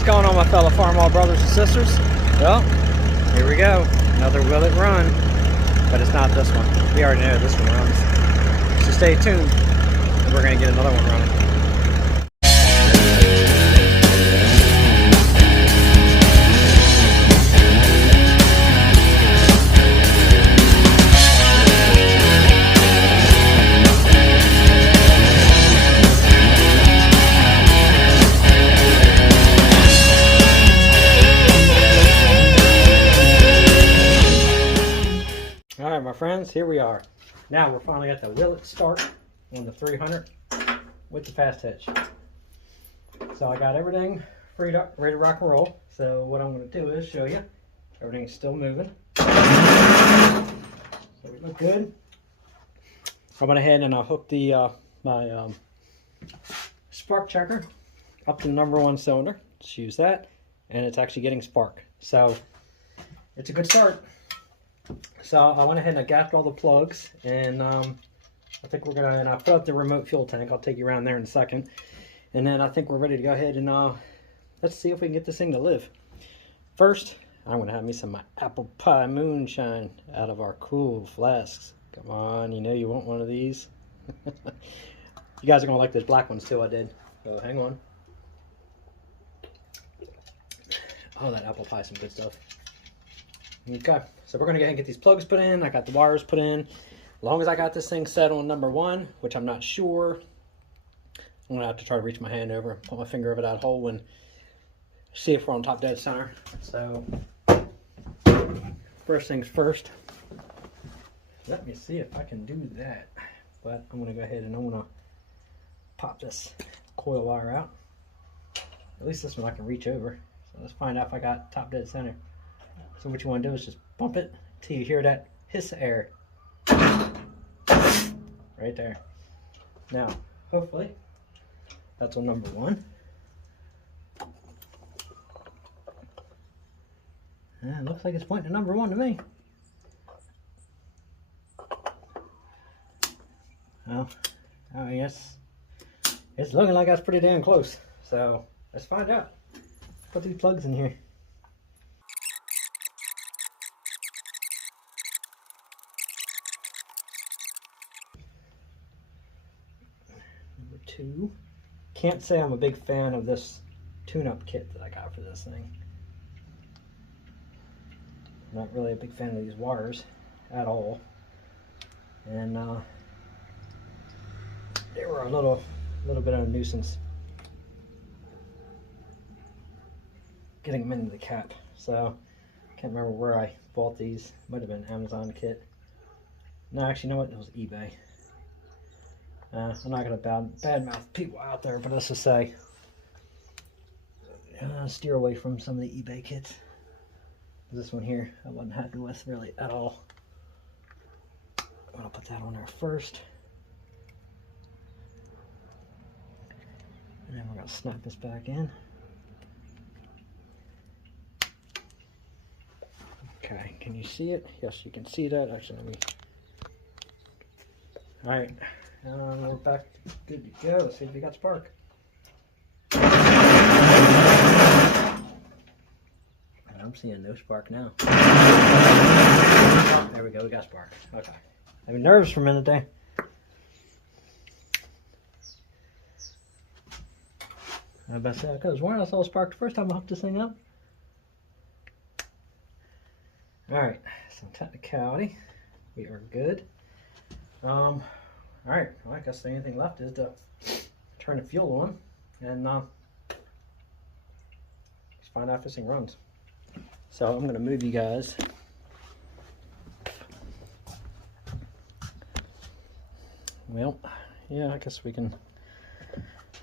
What's going on, my fellow Farmall brothers and sisters? Well, here we go. Another Will It Run, but it's not this one. We already know this one runs. So stay tuned, and we're going to get another one running. Alright, my friends, here we are. Now we're finally at the Will It start on the 300 with the fast hitch. So I got everything freed up, ready to rock and roll. So what I'm going to do is show you. Everything's still moving. So we look good. I went ahead and I hooked the my spark checker up to the #1 cylinder. Just use that, and it's actually getting spark. So it's a good start. So I went ahead and I gapped all the plugs, and I think we're gonna, and I put up the remote fuel tank. I'll take you around there in a second. And then I think we're ready to go ahead and let's see if we can get this thing to live. First, I'm gonna have me some apple pie moonshine out of our cool flasks. Come on, you know you want one of these. You guys are gonna like those black ones too, I did. So hang on. Oh, that apple pie is some good stuff. Okay, so we're going to go ahead and get these plugs put in. I got the wires put in. As long as I got this thing set on #1, which I'm not sure, I'm going to have to try to reach my hand over, put my finger over that hole and see if we're on top dead center. So, first things first, let me see if I can do that. But I'm going to go ahead and I'm going to pop this coil wire out. At least this one I can reach over. So let's find out if I got top dead center. So what you want to do is just bump it till you hear that hiss of air. Right there. Now, hopefully, that's on #1. And it looks like it's pointing to #1 to me. Well, I guess it's looking like that's pretty damn close. So let's find out. Put these plugs in here. #2. Can't say I'm a big fan of this tune-up kit that I got for this thing. Not really a big fan of these wires at all. And they were a little bit of a nuisance getting them into the cap. So can't remember where I bought these. Might have been an Amazon kit. No, actually, you know what? It was eBay. I'm not going to badmouth people out there, but let's just say steer away from some of the eBay kits. This one here I wasn't happy with really at all. I'm going to put that on there first. And then we're going to snap this back in. Okay, can you see it? Yes, you can see that. Actually, let me... Alright. We're back good to go. Let's see if we got spark. I'm seeing no spark now. Oh, there we go, we got spark. Okay. I've been nervous for a minute there. I was about to say, I could have sworn I saw a spark the first time I hooked this thing up. Alright, some technicality. We are good. Alright, well, I guess the only thing left is to turn the fuel on and let's find out if this thing runs. So I'm going to move you guys. Well, yeah, I guess we can,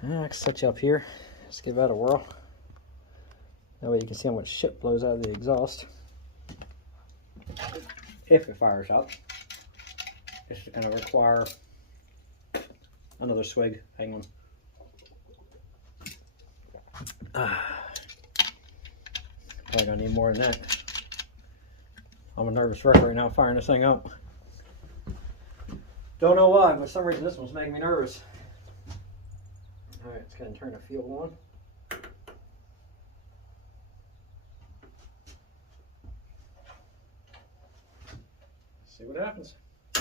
I can set you up here. Let's give that a whirl. That way you can see how much shit blows out of the exhaust. If it fires up, it's going to require another swig. Hang on. Probably gonna need more than that. I'm a nervous wreck right now firing this thing up. Don't know why, but for some reason this one's making me nervous. Alright, let's go ahead and turn the fuel on. See what happens. I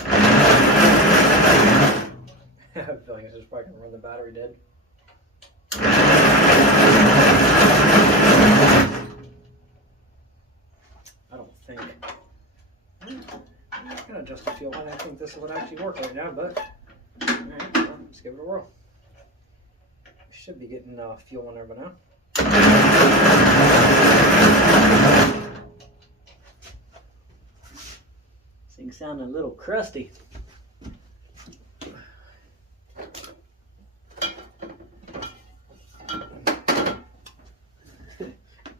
have a feeling it's just probably gonna run the battery dead. I don't think. I'm gonna adjust the fuel line. I think this would actually work right now, but alright, well, let's give it a whirl. We should be getting fuel in there by now. This thing's sounding a little crusty.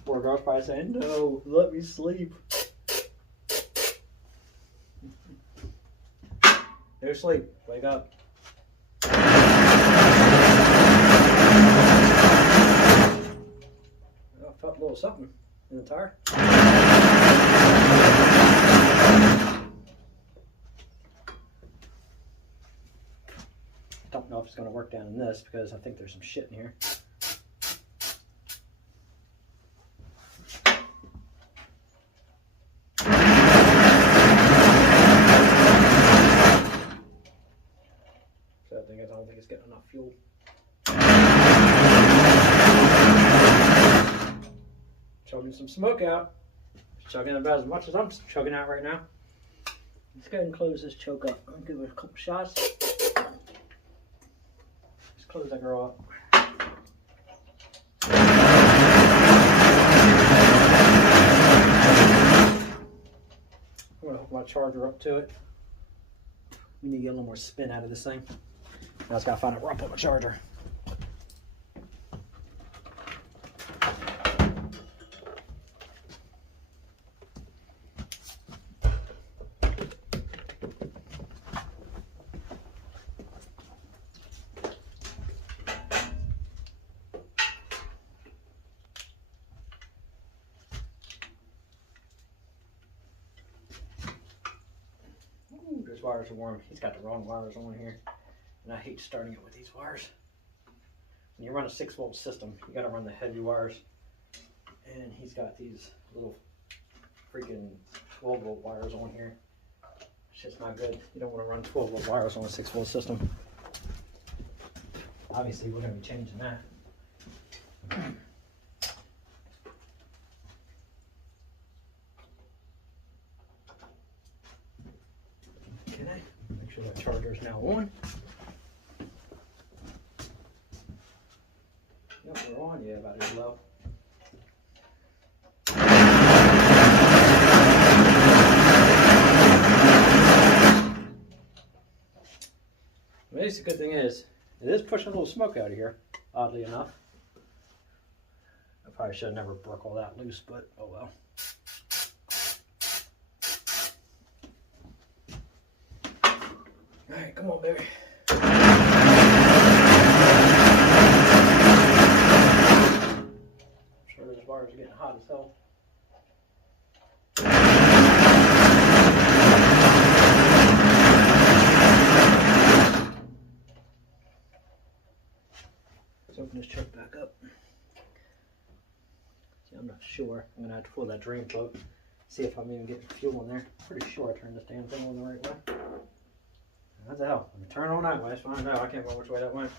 Poor girl's probably saying, "No, let me sleep." No sleep. Wake up. I felt a little something in the tire. Don't know if it's going to work down in this because I think there's some shit in here. So I don't think it's getting enough fuel. Chugging some smoke out. Chugging about as much as I'm chugging out right now. Let's go ahead and close this choke up. I'll give it a couple shots. Let's close that girl up. I'm going to hook my charger up to it. We need to get a little more spin out of this thing. Now I just got to find out where I put my charger. Those wires are warm. He's got the wrong wires on here. And I hate starting it with these wires. When you run a 6-volt system, you got to run the heavy wires. And he's got these little freaking 12-volt wires on here. It's just not good. You don't want to run 12-volt wires on a 6-volt system. Obviously, we're going to be changing that. Okay, make sure that charger is now on. Yep, we're on. Yeah, battery's low. At least the good thing is, it is pushing a little smoke out of here, oddly enough. I probably should have never broke all that loose, but oh well. Alright, come on, baby. I'm sure those wires are getting hot as hell. Let's open this choke back up. See, I'm not sure. I'm going to have to pull that drain plug. See if I'm even getting fuel in there. Pretty sure I turned this damn thing on the right way. What the hell? Let me turn on that way. Let's find out. I can't remember which way that went.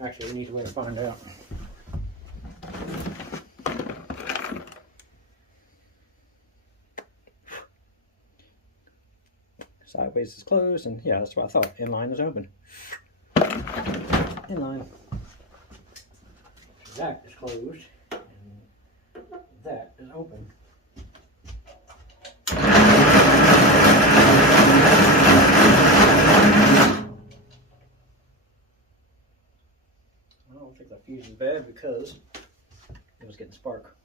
Actually, we need a way to find out. Sideways is closed, and yeah, that's what I thought. Inline is open. Inline. That is closed, and that is open. I don't think that fuse is bad because it was getting spark.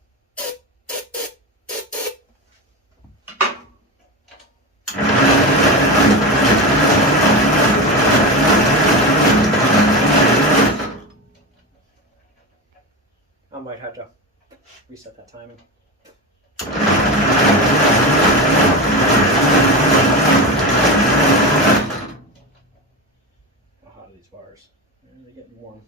I might have to reset that timing. How hot are these wires? They're getting warm.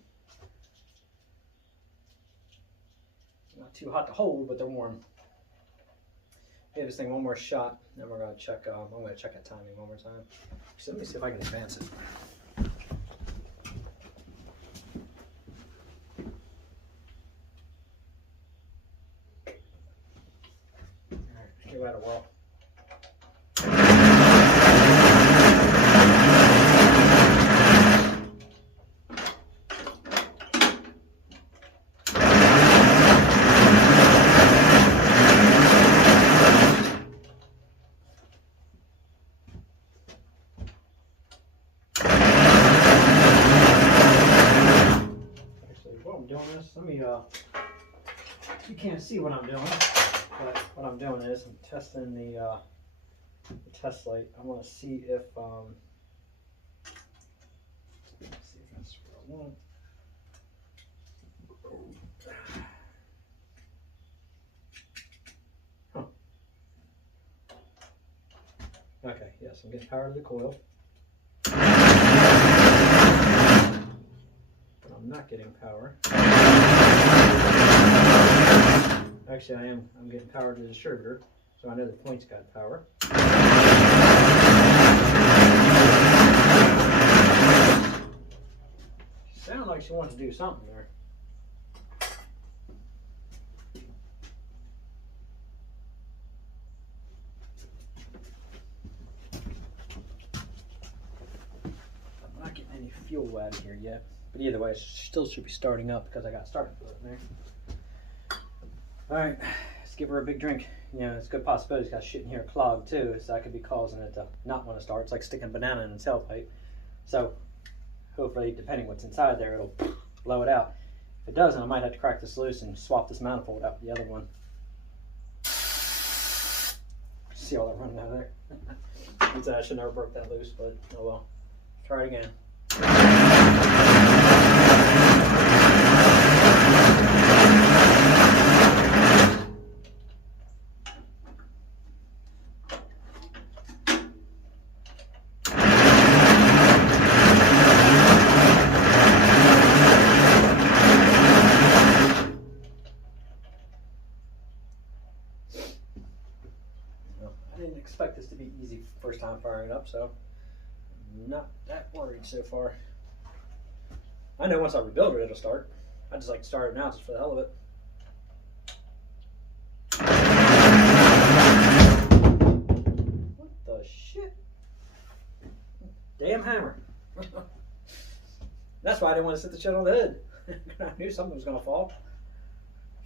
Not too hot to hold, but they're warm. give this thing one more shot, then we're going to check. I'm going to check that timing one more time. So let me see if I can advance it. Alright, give that a whirl. Doing this. Let me you can't see what I'm doing, but what I'm doing is I'm testing the test light. I want to see if let's see if that's what I want. Huh. Okay, yes, I'm getting power to the coil. I'm not getting power. Actually, I am. I'm getting power to the distributor, so I know the point's got power. She sounded like she wanted to do something there. I'm not getting any fuel out of here yet. But either way, it still should be starting up because I got starting fluid in there. Alright, let's give her a big drink. You know, it's a good possibility it's got shit in here clogged too, so that could be causing it to not want to start. It's like sticking a banana in its tailpipe. So, hopefully, depending what's inside there, it'll blow it out. If it doesn't, I might have to crack this loose and swap this manifold out with the other one. See all that running out of there? I should never broke that loose, but oh well. Try it again. I didn't expect this to be easy first time firing it up, so I'm not that worried so far. I know once I rebuild it, it'll start. I just like to start it now just for the hell of it. What the shit? Damn hammer. That's why I didn't want to sit the shit on the hood. I knew something was going to fall.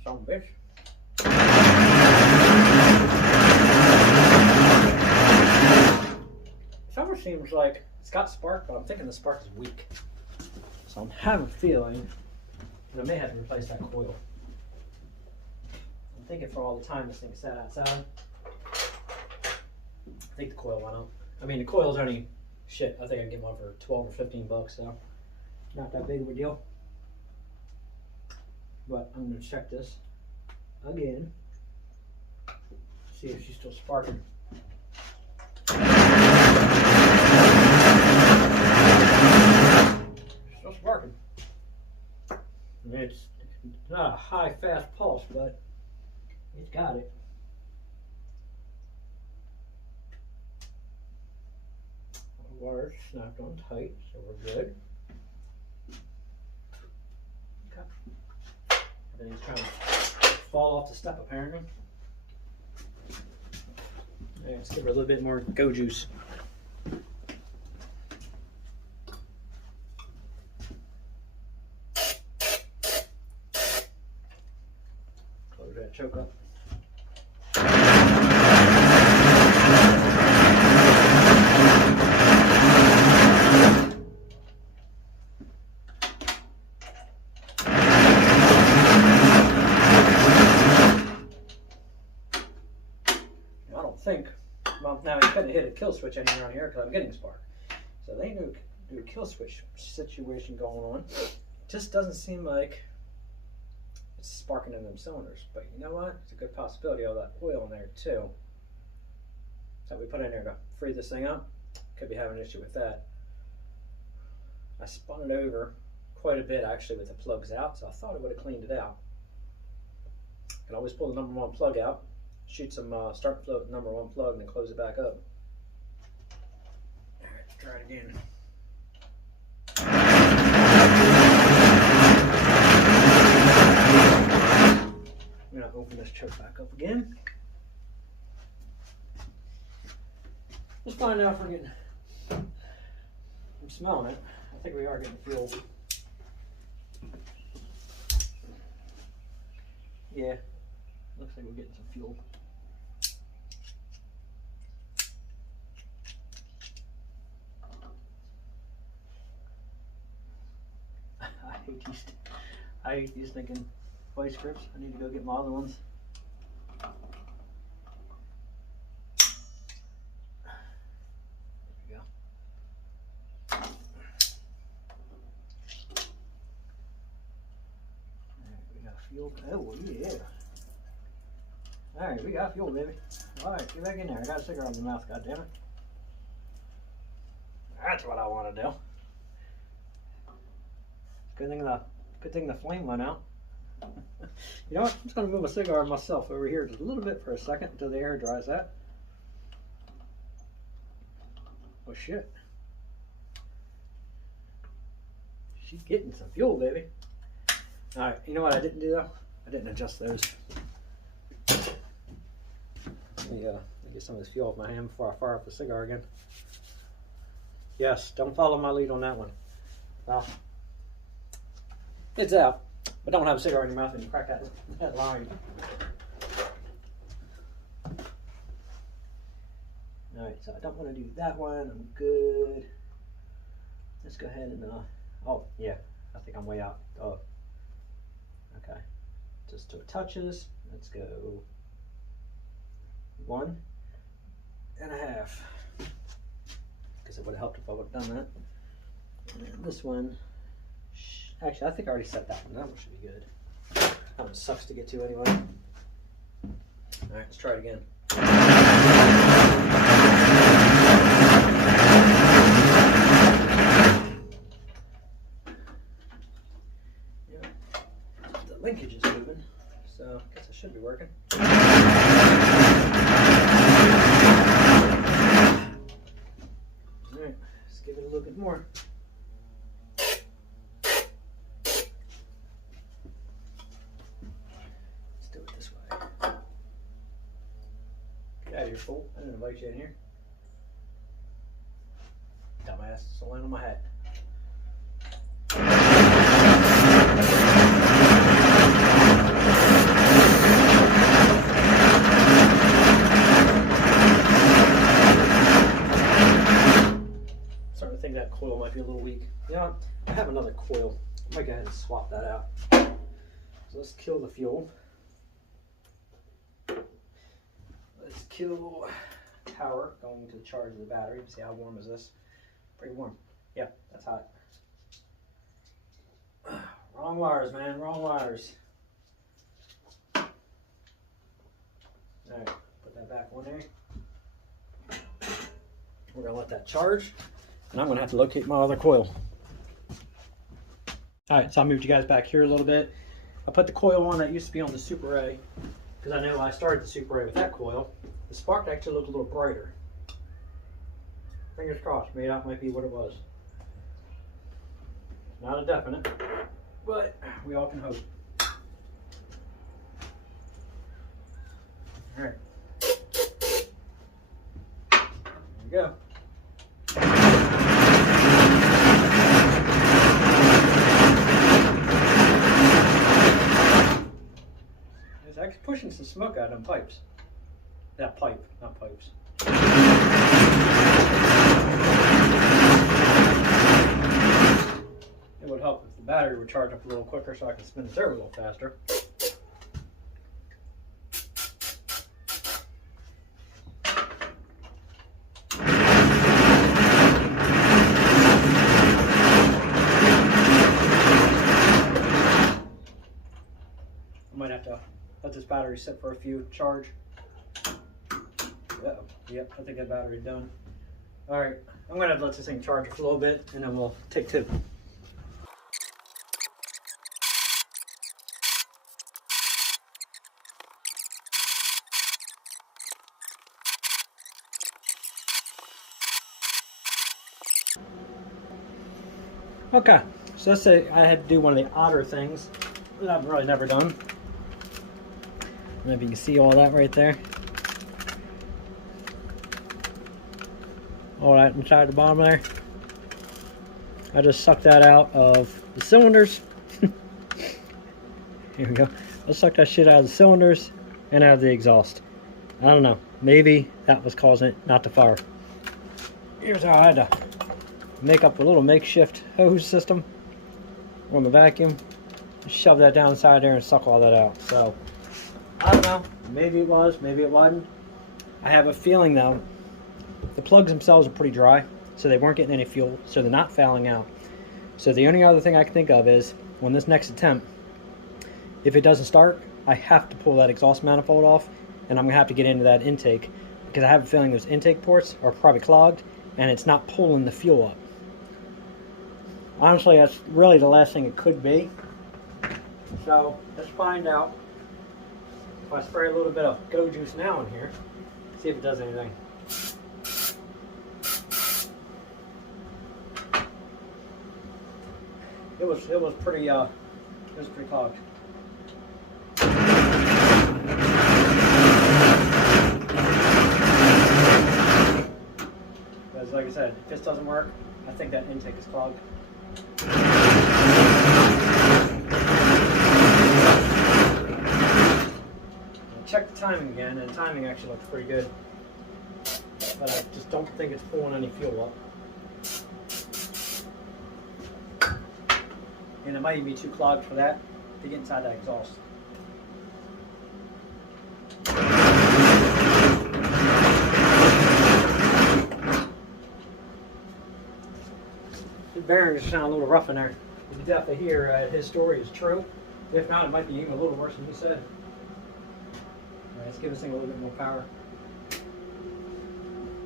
Son of a bitch. Summer seems like it's got spark, but I'm thinking the spark is weak. So I'm having a feeling that I may have to replace that coil. I'm thinking for all the time this thing sat outside, I think the coil went up. I mean, the coil's only shit. I think I can get one for 12 or 15 bucks, so not that big of a deal. But I'm going to check this again, see if she's still sparking. Still sparking. I mean, it's not a high, fast pulse, but it's got it. The wire's snapped on tight, so we're good. Okay. Everything's trying to fall off the step, apparently. Yeah, let's give her a little bit more go juice. Close that choke up. I don't think, well, now you couldn't hit a kill switch anywhere on here because I'm getting spark. So they do a kill switch situation going on. It just doesn't seem like it's sparking in them cylinders. But you know what? It's a good possibility of that oil in there too. That we put in there to free this thing up. Could be having an issue with that. I spun it over quite a bit actually with the plugs out, so I thought it would have cleaned it out. Can always pull the #1 plug out, shoot some start float number 1 plug and then close it back up. All right, let's try it again. I'm gonna open this choke back up again. Let's find out if we're getting. I'm smelling it. I think we are getting fuel. Yeah, looks like we're getting some fuel. I hate these thinking vice grips. I need to go get my other ones. There we go. Alright, we got fuel. Oh yeah. Alright, we got fuel, baby. Alright, get back in there. I got a cigarette in my mouth, goddammit. That's what I want to do. Good thing the flame went out. You know what? I'm just going to move a cigar myself over here just a little bit for a second until the air dries out. Oh shit. She's getting some fuel, baby. Alright, you know what I didn't do though? I didn't adjust those. Let me get some of this fuel off my hand before I fire up the cigar again. Yes, don't follow my lead on that one. Well, it's out, but don't have a cigar in your mouth when you crack that line. Alright, so I don't want to do that one. I'm good. Let's go ahead and, oh, yeah, I think I'm way out. Oh, okay. Just till it touches. Let's go 1.5. Because it would have helped if I would have done that. And then this one. Actually, I think I already set that one. That one should be good. That one sucks to get to anyway. Alright, let's try it again. Yeah, the linkage is moving, so I guess it should be working. Alright, let's give it a little bit more. You're full. I didn't invite you in here. Dumbass, it's land on my hat. Starting to think that coil might be a little weak. You know, I have another coil. I might go ahead and swap that out. So let's kill the fuel. Let's kill power going to the charge of the battery. See how warm is this? Pretty warm. Yeah, that's hot. Wrong wires, man. Wrong wires. Alright, put that back on there. We're going to let that charge. And I'm going to have to locate my other coil. Alright, so I moved you guys back here a little bit. I put the coil on that used to be on the Super A. Because I know I started the Super A with that coil. The spark actually looked a little brighter. Fingers crossed, maybe that might be what it was. Not a definite, but we all can hope. Alright. There we go. It's actually pushing some smoke out of them pipes. That pipe, not pipes. It would help if the battery would charge up a little quicker so I can spin the servo a little faster. I might have to let this battery sit for a few charge. Uh-oh. Yep, I think that battery's done. Alright, I'm going to let this thing charge for a little bit and then we'll take two. Okay, so let's say I had to do one of the odder things that I've really never done. I don't know if you can see all that right there. All that inside the bottom there. I just sucked that out of the cylinders. Here we go. I'll suck that shit out of the cylinders and out of the exhaust. I don't know. Maybe that was causing it not to fire. Here's how I had to make up a little makeshift hose system on the vacuum. Shove that down inside there and suck all that out. So, I don't know. Maybe it was, maybe it wasn't. I have a feeling though, the plugs themselves are pretty dry, so they weren't getting any fuel, so they're not fouling out. So the only other thing I can think of is, on this next attempt, if it doesn't start, I have to pull that exhaust manifold off, and I'm going to have to get into that intake, because I have a feeling those intake ports are probably clogged, and it's not pulling the fuel up. Honestly, that's really the last thing it could be. So, let's find out. If I spray a little bit of Go Juice now in here, see if it does anything. It was pretty clogged. Because like I said, if this doesn't work, I think that intake is clogged. Check the timing again, and the timing actually looks pretty good. But I just don't think it's pulling any fuel up. And it might even be too clogged for that to get inside that exhaust. The bearings sound a little rough in there. You can definitely hear his story is true. If not, it might be even a little worse than he said. Alright, let's give this thing a little bit more power.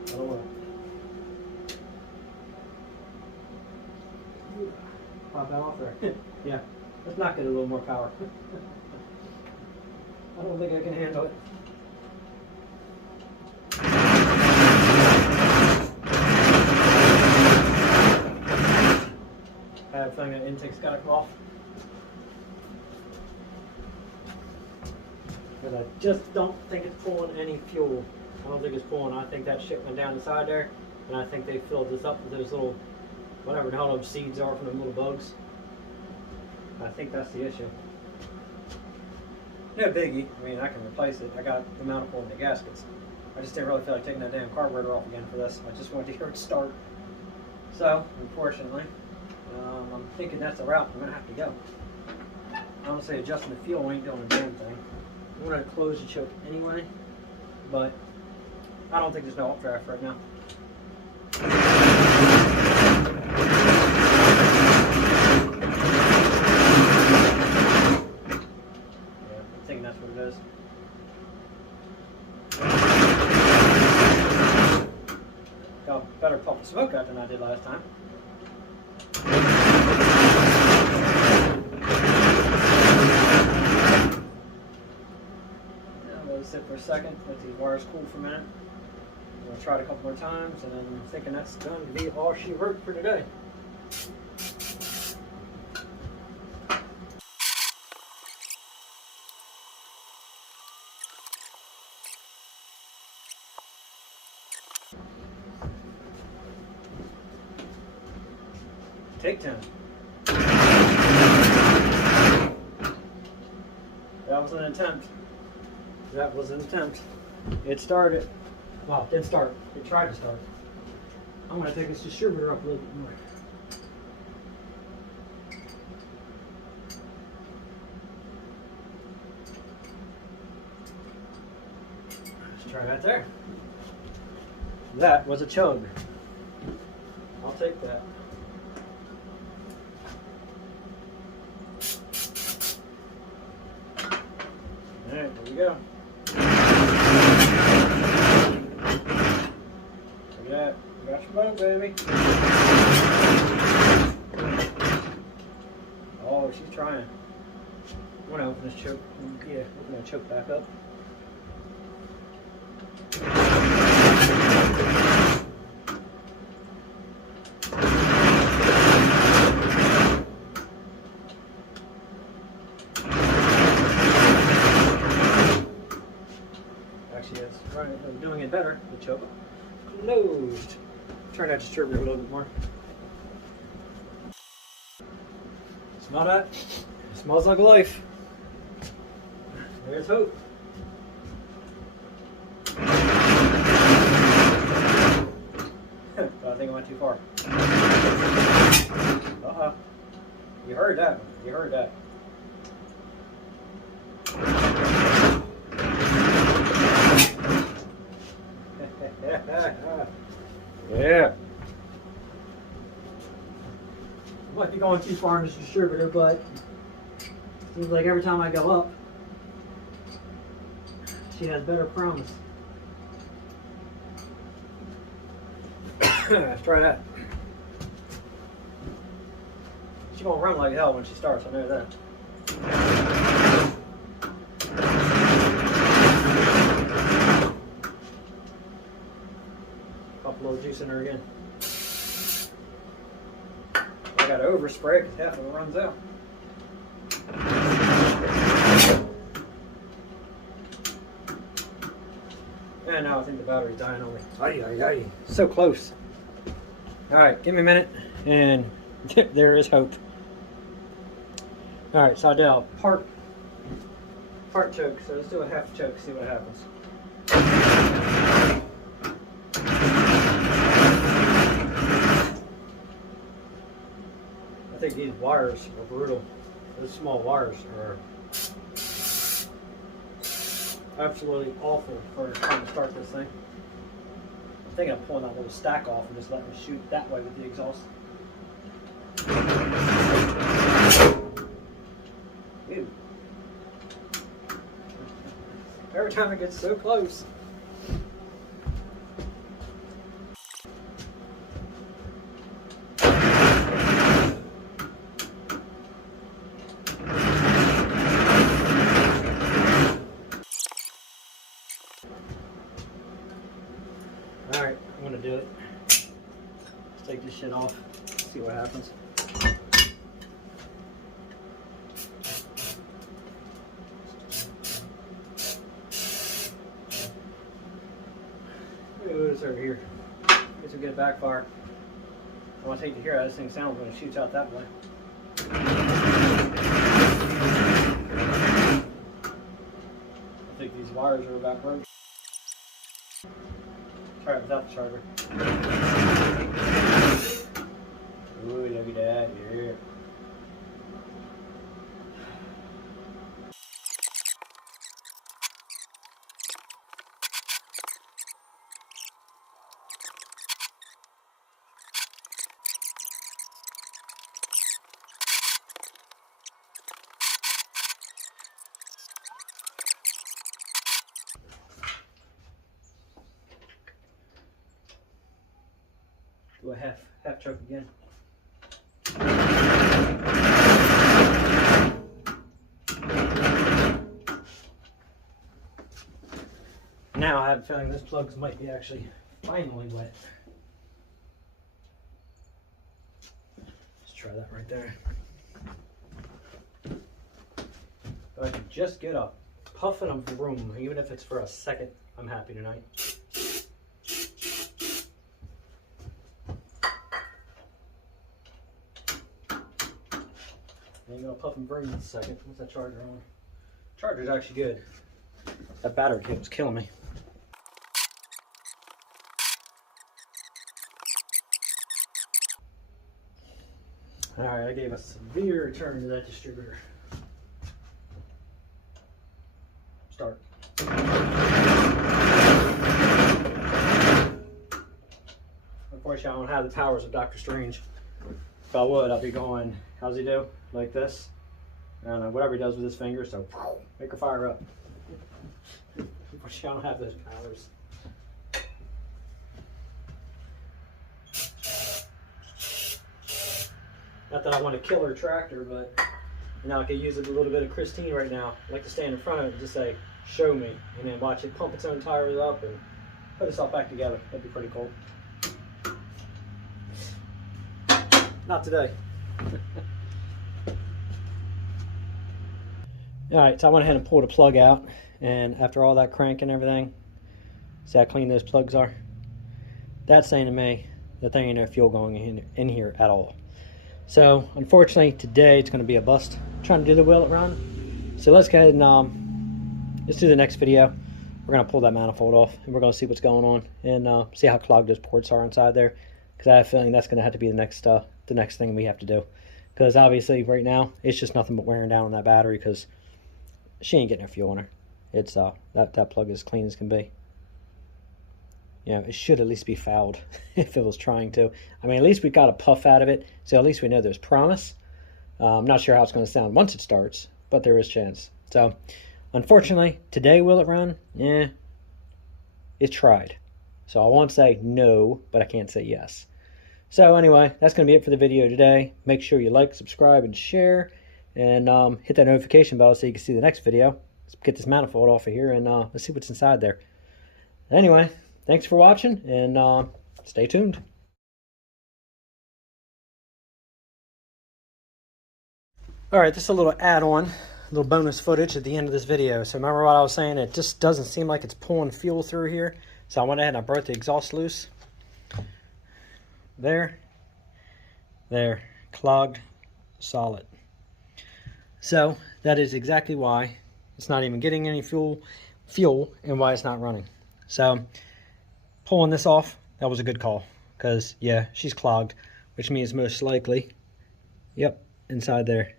I don't know. Pop that off there. Yeah, let's knock it a little more power. I don't think I can handle it. I have a feeling that intake's got to come off. Because I just don't think it's pulling any fuel. I don't think it's pulling. I think that shit went down inside there, and I think they filled this up with those little, whatever the hell those seeds are from them little bugs. I think that's the issue. No biggie. I mean, I can replace it. I got the manifold and the gaskets. I just didn't really feel like taking that damn carburetor off again for this. I just wanted to hear it start. So, unfortunately, I'm thinking that's the route I'm going to have to go. Honestly, adjusting the fuel ain't doing a damn thing. I'm going to close the choke anyway, but I don't think there's no updraft right now. Yeah, I'm thinking that's what it is. Got a better puff of smoke out than I did last time. Sit for a second, let these wires cool for a minute. I'm going to try it a couple more times, and then I'm thinking that's going to be all she wrote for today. Take 10. That was an attempt. That was an attempt. It started. Well, it didn't start. It tried to start. I'm going to take this distributor up a little bit more. Let's try that there. That was a chug. I'll take that. Alright, there we go. Look at that. We got smoke, baby. Oh, she's trying. I'm going to open this choke. Yeah, open that choke back up. of doing it better, the choke closed. Turn that distributor a little bit more. Smell that? It smells like life. There's hope. But I think I went too far. You heard that. You heard that. Yeah. Might be going too far in this distributor, but it seems like every time I go up, she has better promise. Let's try that. She's gonna run like hell when she starts, I know that. Pop a little juice in her again. I gotta overspray because half of it runs out. And now I think the battery's dying on me. Ay, ay, ay. So close. Alright, give me a minute, and there is hope. Alright, so I did a part choke, so let's do a half choke, see what happens. I think these wires are brutal. Those small wires are absolutely awful for trying to start this thing. I'm thinking of pulling that little stack off and just letting it shoot that way with the exhaust. Ew. Every time it gets so close. Alright, I'm gonna do it. Let's take this shit off, see what happens. Ooh, it's over here. It's a good backfire. I want to take to hear how this thing sounds when it shoots out that way. I think these wires are about broke. Try it without the charger. Ooh, look at that, yeah. Do a half choke again. Now I have a feeling this plug might be actually finally wet. Let's try that right there. If I can just get a puffing of room, even if it's for a second, I'm happy tonight. Ain't gonna puff and burn in a second. What's that charger on? Charger's actually good. That battery kit was killing me. Alright, I gave a severe turn to that distributor. Start. Unfortunately, I don't have the powers of Dr. Strange. If I would, I'd be going, how's he do? Like this. I don't know, whatever he does with his fingers, so make her fire up. Unfortunately, I don't have those powers. Not that I want to kill her tractor, but you know, I could use a little bit of Christine right now. I like to stand in front of it and just say, show me, and then watch it pump its own tires up and put itself back together. That'd be pretty cool. Not today. Alright, so I went ahead and pulled a plug out, and after all that crank and everything, See how clean those plugs are? That's saying to me that there ain't no fuel going in here at all. So unfortunately today it's going to be a bust trying to do the wheel it run. So let's go ahead and let's do the next video. We're going to pull that manifold off and we're going to see what's going on and see how clogged those ports are inside there, because I have a feeling that's going to have to be the next thing we have to do, because obviously right now it's just nothing but wearing down on that battery because she ain't getting her fuel in her. It's that plug is clean as can be. You know, it should at least be fouled if it was trying to. I mean, at least we got a puff out of it, so at least we know there's promise. I'm not sure how it's going to sound once it starts, but there is chance. So unfortunately today, will it run? Yeah, it tried. So I won't say no, but I can't say yes. So anyway, that's going to be it for the video today. Make sure you like, subscribe, and share, and hit that notification bell so you can see the next video. Let's get this manifold off of here and let's see what's inside there. Anyway, thanks for watching, and stay tuned. Alright, this is a little add-on, a little bonus footage at the end of this video. So remember what I was saying, it just doesn't seem like it's pulling fuel through here. So I went ahead and I broke the exhaust loose. There, clogged, solid. So that is exactly why it's not even getting any fuel and why it's not running. So pulling this off, that was a good call, because yeah, she's clogged, which means most likely, yep, inside there,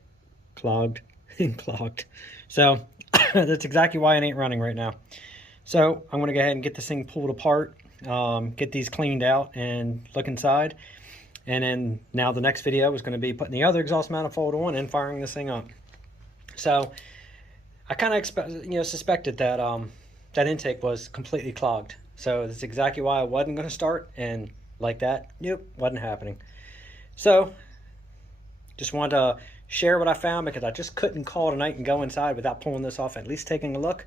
clogged and clogged. So that's exactly why it ain't running right now. So I'm going to go ahead and get this thing pulled apart, get these cleaned out and look inside. And then now the next video is going to be putting the other exhaust manifold on and firing this thing up. So I kind of suspected that that intake was completely clogged. So that's exactly why I wasn't going to start, and like that, nope, wasn't happening. So just wanted to share what I found, because I just couldn't call tonight and go inside without pulling this off, at least taking a look,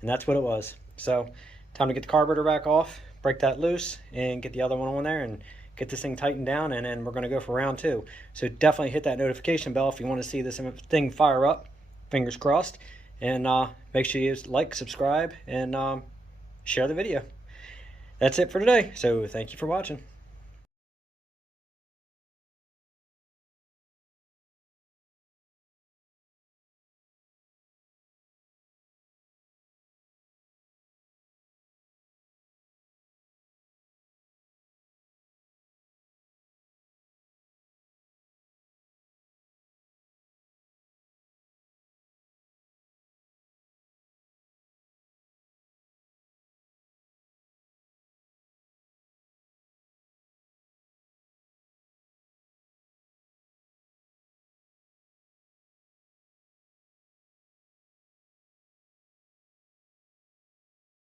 and that's what it was. So time to get the carburetor back off, break that loose, and get the other one on there and get this thing tightened down, and then we're going to go for round 2. So definitely hit that notification bell if you want to see this thing fire up. Fingers crossed. And make sure you like, subscribe, and share the video. That's it for today. So thank you for watching.